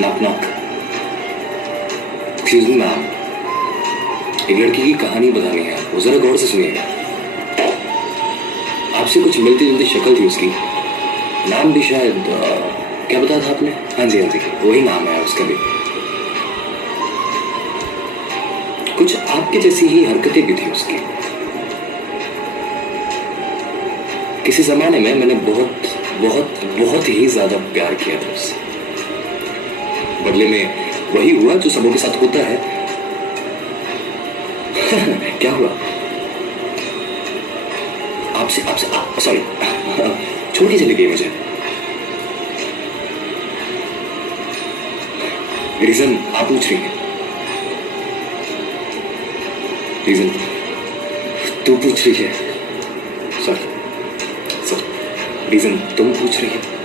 Knock knock. Excuse me ma'am, एक लड़की की कहानी बतानी है, वो जरा गौर से सुनिएगा। आपसे कुछ मिलती जुलती शक्ल थी उसकी, नाम भी शायद क्या बताया था आपने? हाँ जी हाँ जी, वही नाम है उसका भी। कुछ आपके जैसी ही हरकतें भी थी उसकी। किसी जमाने में मैंने बहुत बहुत बहुत ही ज्यादा प्यार किया था उससे। बदले में वही हुआ जो सबों के साथ होता है। क्या हुआ? आपसे आपसे सॉरी, छोड़ के चली गई मुझे। रीजन आप पूछ रही हैं? रीजन तू पूछ रही है? सॉरी सॉरी, रीजन तुम पूछ रही है?